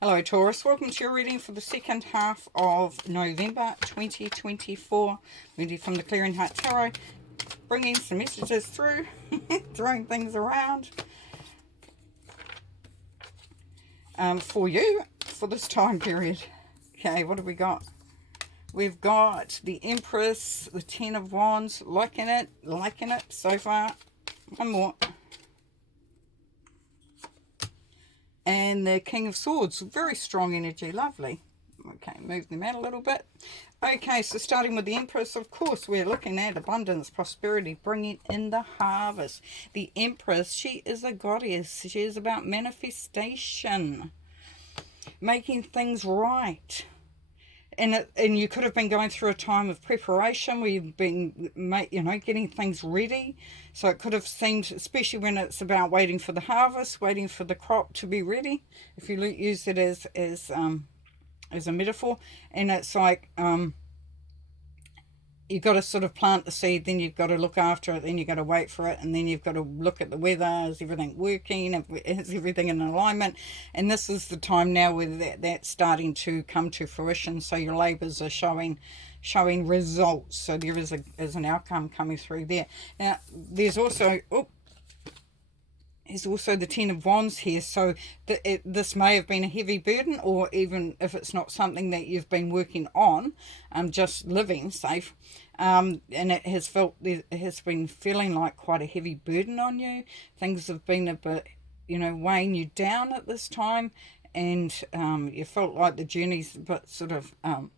Hello Taurus, welcome to your reading for the second half of November 2024. Reading from the Clearing Heart Tarot, bringing some messages through, throwing things around for you for this time period. Okay, what have we got? We've got the Empress, the Ten of Wands, liking it so far. One more. And the King of Swords, very strong energy, lovely. Okay, move them out a little bit. Okay, so starting with the Empress, of course, we're looking at abundance, prosperity, bringing in the harvest. The Empress, she is a goddess. She is about manifestation, making things right. And you could have been going through a time of preparation where you've been, getting things ready. So it could have seemed, especially when it's about waiting for the harvest, waiting for the crop to be ready. If you use it as a metaphor, and it's like you've got to sort of plant the seed, then you've got to look after it, then you've got to wait for it, and then you've got to look at the weather. Is everything working? Is everything in alignment? And this is the time now where that's starting to come to fruition. So your labours are showing results. So there is an outcome coming through there. Now there's also the Ten of Wands here, so this may have been a heavy burden, or even if it's not something that you've been working on, just living safe, and it has been feeling like quite a heavy burden on you. Things have been a bit, weighing you down at this time, and you felt like the journey's a bit sort of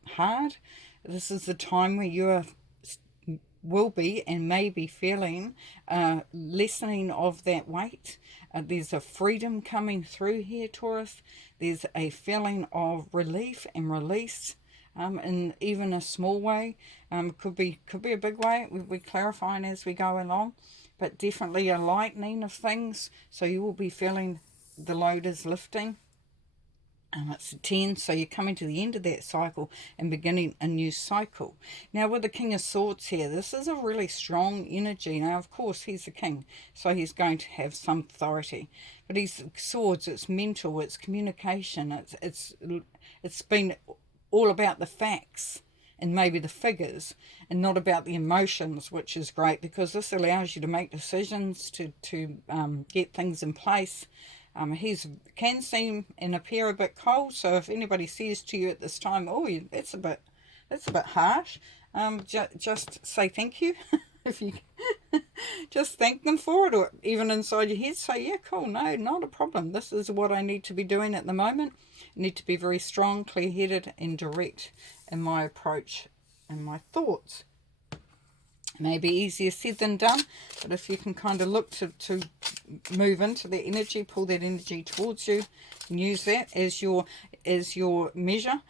hard. This is the time where you will be and may be feeling lessening of that weight. There's a freedom coming through here, Taurus. There's a feeling of relief and release, in even a small way. Could be a big way. We're clarifying as we go along, but definitely a lightening of things. So you will be feeling the load is lifting. It's a 10, so you're coming to the end of that cycle and beginning a new cycle. Now with the King of Swords here, this is a really strong energy. Now of course he's the king, so he's going to have some authority. But he's swords, it's mental, it's communication, it's been all about the facts and maybe the figures, and not about the emotions, which is great because this allows you to make decisions, to get things in place. He can seem and appear a bit cold, so if anybody says to you at this time, "Oh, that's a bit harsh," just say thank you. If you just thank them for it, or even inside your head say, "Yeah, cool, no, not a problem. This is what I need to be doing at the moment. I need to be very strong, clear-headed, and direct in my approach and my thoughts." Maybe easier said than done, but if you can kind of look to move into that energy, pull that energy towards you, and use that as your measure.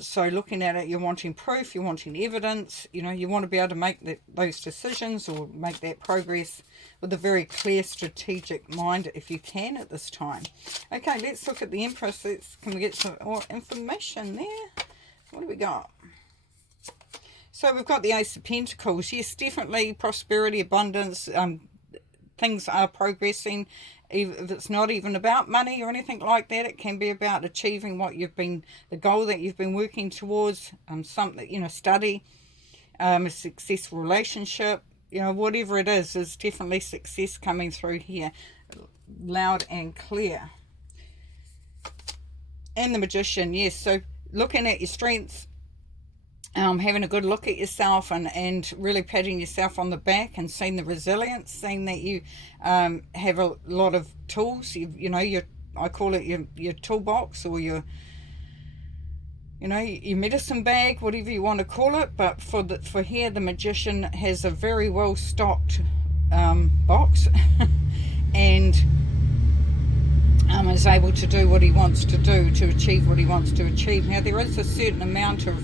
So looking at it, you're wanting proof, you're wanting evidence, you want to be able to make those decisions or make that progress with a very clear strategic mind if you can at this time. Okay, let's look at the Empress. Can we get some more information there? What do we got? So we've got the Ace of Pentacles. Yes, definitely prosperity, abundance. Things are progressing. If it's not even about money or anything like that, it can be about achieving the goal that you've been working towards. Something, study, a successful relationship. Whatever it is definitely success coming through here, loud and clear. And the Magician, yes. So looking at your strengths. Having a good look at yourself and really patting yourself on the back and seeing the resilience, seeing that you have a lot of tools. I call it your toolbox, or your medicine bag, whatever you want to call it. But for here, the Magician has a very well stocked box and is able to do what he wants to do, to achieve what he wants to achieve. Now there is a certain amount of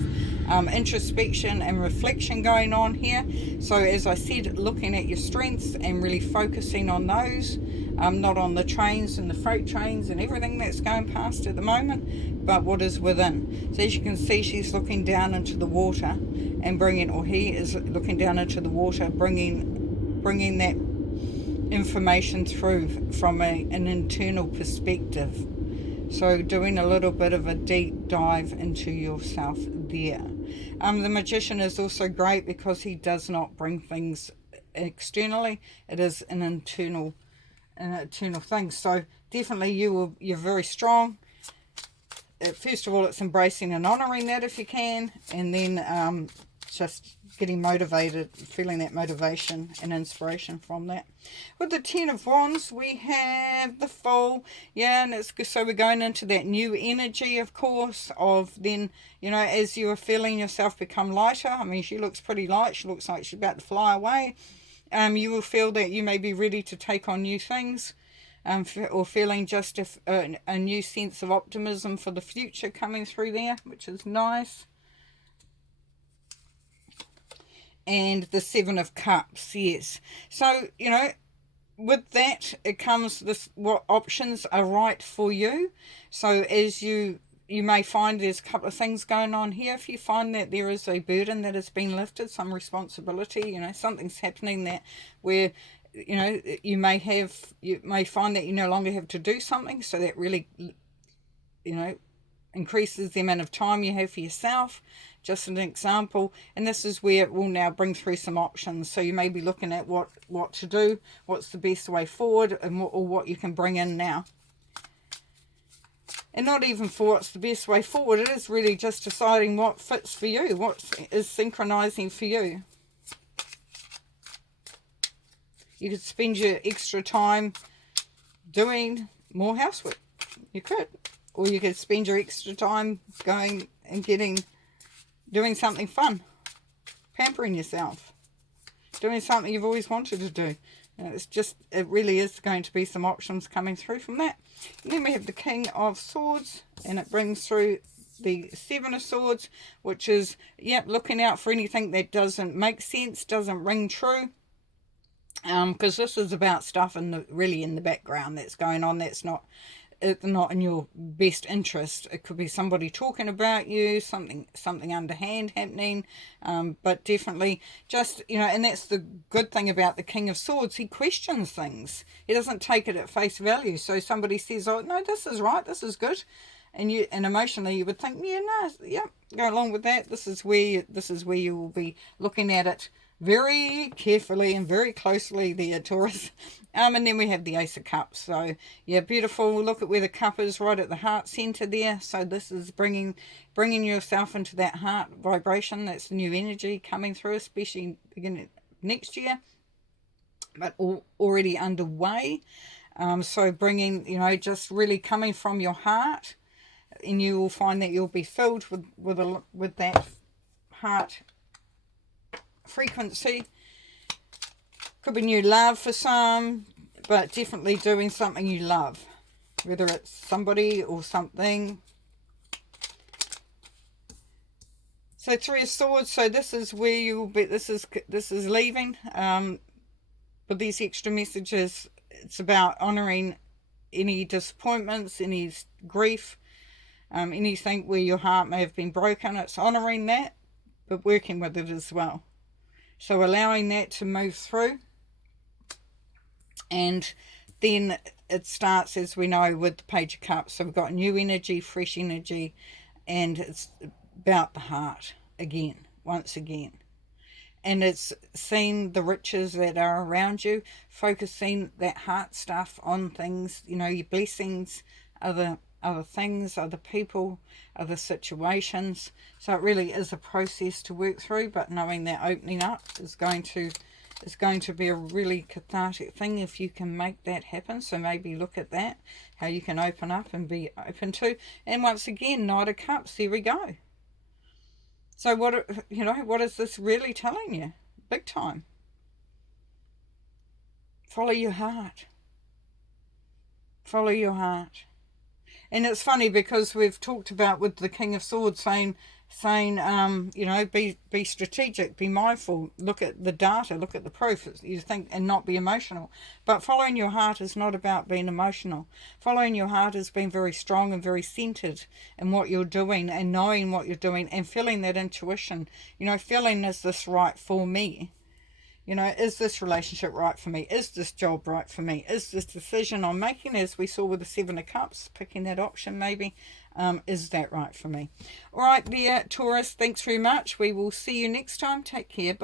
introspection and reflection going on here. So as I said, looking at your strengths and really focusing on those, not on the trains and the freight trains and everything that's going past at the moment, but what is within. So as you can see, she's looking down into the water and he is looking down into the water, bringing that information through from an internal perspective. So doing a little bit of a deep dive into yourself there. The Magician is also great because he does not bring things externally. It is an internal thing. So definitely you're very strong. First of all, it's embracing and honouring that if you can, and then just getting motivated, feeling that motivation and inspiration from that. With the Ten of Wands, we have the Fool, and it's so we're going into that new energy, of course, of then, as you are feeling yourself become lighter. I mean, she looks pretty light. She looks like she's about to fly away. You will feel that you may be ready to take on new things. Or feeling just a new sense of optimism for the future coming through there, which is nice. And the Seven of Cups, yes. So, with that, it comes what options are right for you. So as you may find there's a couple of things going on here. If you find that there is a burden that has been lifted, some responsibility, something's happening that where you may find that you no longer have to do something, so that really increases the amount of time you have for yourself. Just an example, and this is where it will now bring through some options. So you may be looking at what to do, what's the best way forward, and what you can bring in now. And not even for what's the best way forward, it is really just deciding what fits for you, what is synchronizing for you. You could spend your extra time doing more housework. You could. Or you could spend your extra time going and doing something fun. Pampering yourself. Doing something you've always wanted to do. It really is going to be some options coming through from that. And then we have the King of Swords. And it brings through the Seven of Swords. Which is, looking out for anything that doesn't make sense, doesn't ring true. Because this is about stuff really in the background that's going on that's not in your best interest. It could be somebody talking about you, something underhand happening, but definitely just, and that's the good thing about the King of Swords. He questions things. He doesn't take it at face value. So somebody says, oh, no, this is right, this is good. And emotionally you would think, go along with that. This is where you will be looking at it very carefully and very closely there, Taurus. And then we have the Ace of Cups. So, beautiful. Look at where the cup is, right at the heart center there. So this is bringing yourself into that heart vibration. That's the new energy coming through, especially beginning next year, but already underway. So bringing, just really coming from your heart, and you will find that you'll be filled with that heart frequency. Could be new love for some, but definitely doing something you love, whether it's somebody or something. So Three of Swords. So this is where you will be. This is leaving. With these extra messages, it's about honouring any disappointments, any grief, anything where your heart may have been broken. It's honouring that, but working with it as well. So allowing that to move through. And then it starts, as we know, with the Page of Cups. So we've got new energy, fresh energy, and it's about the heart again, once again. And it's seeing the riches that are around you, focusing that heart stuff on things, your blessings, other things, other people, other situations. So it really is a process to work through, but knowing that opening up is going to be a really cathartic thing if you can make that happen. So maybe look at that, how you can open up and be open to. And once again, Knight of Cups, there we go. So what is this really telling you? Big time. Follow your heart. Follow your heart. And it's funny because we've talked about with the King of Swords saying, be strategic, be mindful, look at the data, look at the proof, you think, and not be emotional. But following your heart is not about being emotional. Following your heart is being very strong and very centered in what you're doing and knowing what you're doing and feeling that intuition. Feeling, is this right for me? You know, is this relationship right for me? Is this job right for me? Is this decision I'm making, as we saw with the Seven of Cups, picking that option maybe, is that right for me? All right, there, Taurus, thanks very much. We will see you next time. Take care. Bye.